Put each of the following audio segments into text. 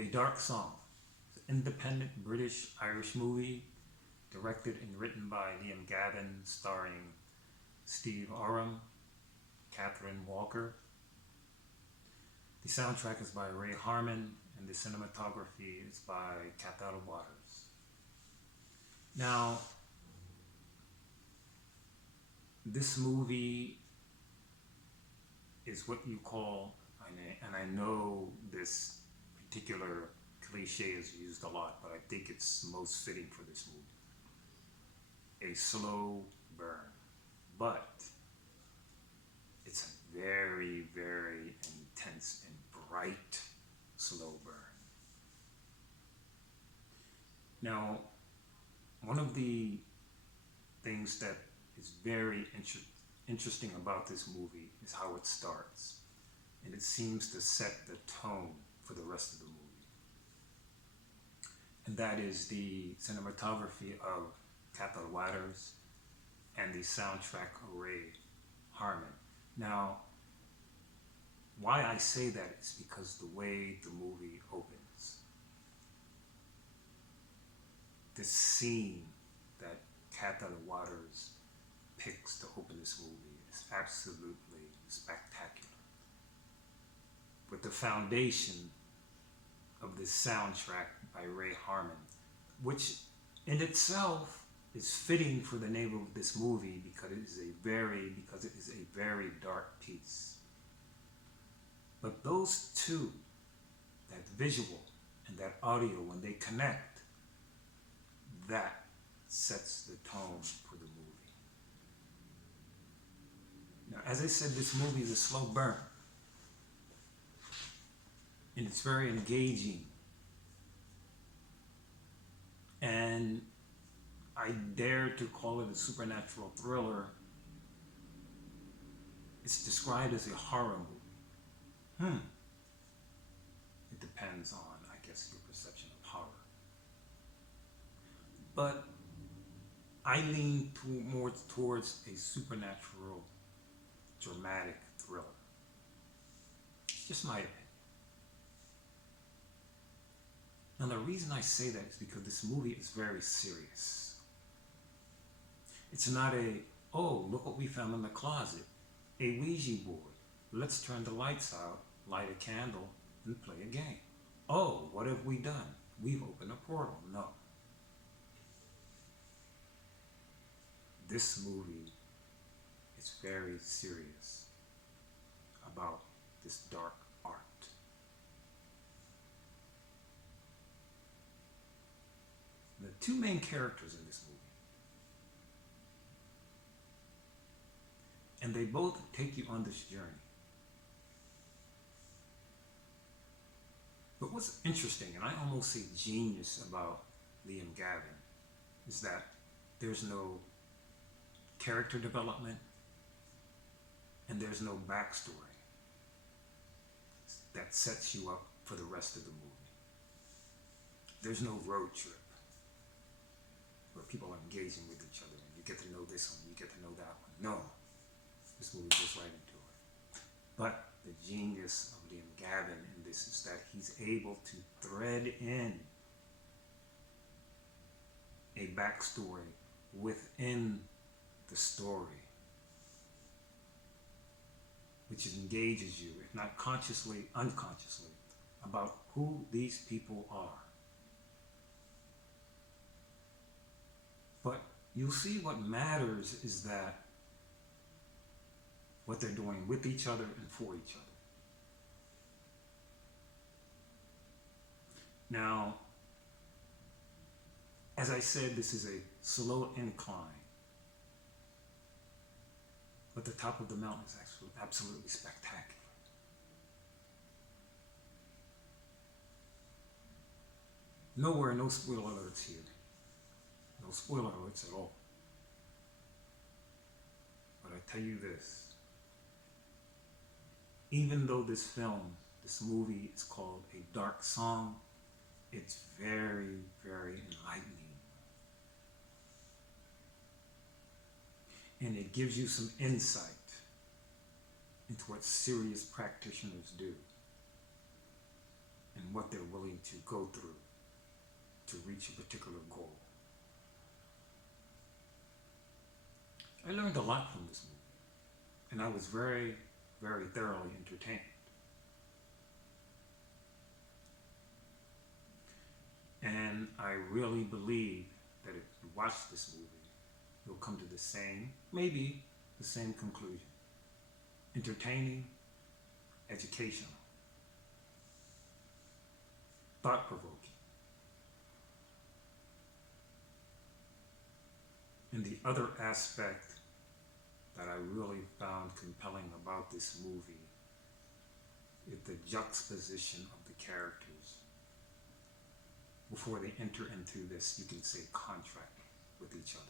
A Dark Song, an independent British-Irish movie directed and written by Liam Gavin, starring Steve Oram, Catherine Walker. The soundtrack is by Ray Harman, and the cinematography is by Kathal Waters. Now, this movie is what you call, and I know this particular cliche is used a lot, but I think it's most fitting for this movie. A slow burn. But it's a very, very intense and bright slow burn. Now, one of the things that is very interesting about this movie is how it starts. And it seems to set the tone for the rest of the movie. And that is the cinematography of Kathal Waters and the soundtrack of Ray Harman. Now, why I say that is because the way the movie opens. The scene that Kathal Waters picks to open this movie is absolutely spectacular. With the foundation of this soundtrack by Ray Harman, which in itself is fitting for the name of this movie because it is a very dark piece. But those two, that visual and that audio, when they connect, that sets the tone for the movie. Now, as I said, this movie is a slow burn. And it's very engaging. And I dare to call it a supernatural thriller. It's described as a horror movie. It depends on, I guess, your perception of horror. But I lean more towards a supernatural, dramatic thriller. It's just my opinion. Now, the reason I say that is because this movie is very serious. It's not oh, look what we found in the closet, a Ouija board. Let's turn the lights out, light a candle, and play a game. Oh, what have we done? We've opened a portal. No. This movie is very serious about this dark art. The two main characters in this movie, and they both take you on this journey. But what's interesting, and I almost say genius about Liam Gavin, is that there's no character development and there's no backstory that sets you up for the rest of the movie. There's no road trip where people are engaging with each other and you get to know this one, you get to know that one. No, this movie goes right into it. But the genius of Liam Gavin in this is that he's able to thread in a backstory within the story, which engages you, if not consciously, unconsciously, about who these people are. But you'll see what matters is that what they're doing with each other and for each other. Now, as I said, this is a slow incline. But the top of the mountain is actually absolutely spectacular. Nowhere, no spoiler alerts here. No spoiler alerts at all. But I tell you this. Even though this movie is called A Dark Song, it's very, very enlightening. And it gives you some insight into what serious practitioners do and and what they're willing to go through to reach a particular goal. I learned a lot from this movie, and I was very, very thoroughly entertained. And I really believe that if you watch this movie, you'll come to the same, maybe the same conclusion. Entertaining, educational, thought-provoking. And the other aspect that I really found compelling about this movie is the juxtaposition of the characters before they enter into this, you can say, contract with each other.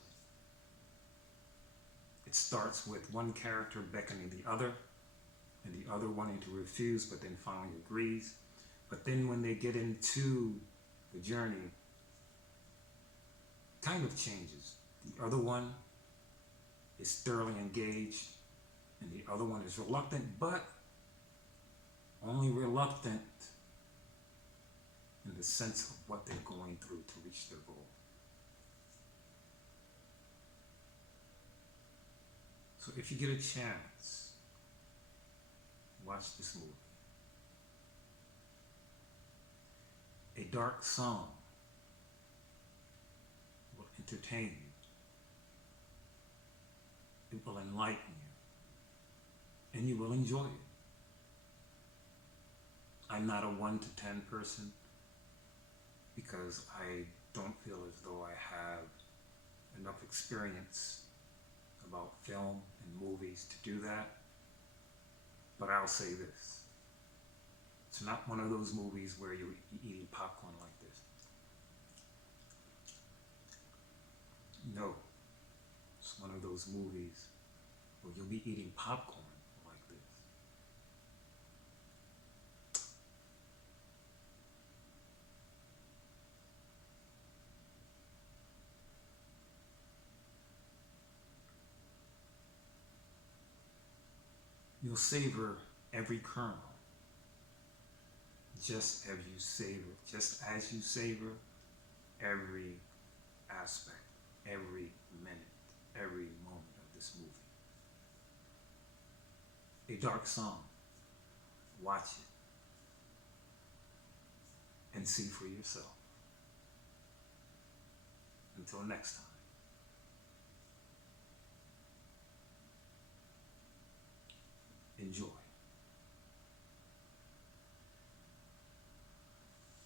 It starts with one character beckoning the other, and the other wanting to refuse, but then finally agrees. But then when they get into the journey, kind of changes. The other one is thoroughly engaged, and the other one is reluctant, but only reluctant in the sense of what they're going through to reach their goal. So if you get a chance, watch this movie. A dark song will entertain you. It will enlighten you, and you will enjoy it. I'm not a 1 to 10 person because I don't feel as though I have enough experience about film and movies to do that. But I'll say this. It's not one of those movies where you're eating popcorn like this. No. It's one of those movies where you'll be eating popcorn like this. You'll savor every kernel, just as you savor every aspect, every minute, every moment of this movie. A dark song. Watch it and see for yourself. Until next time. Enjoy.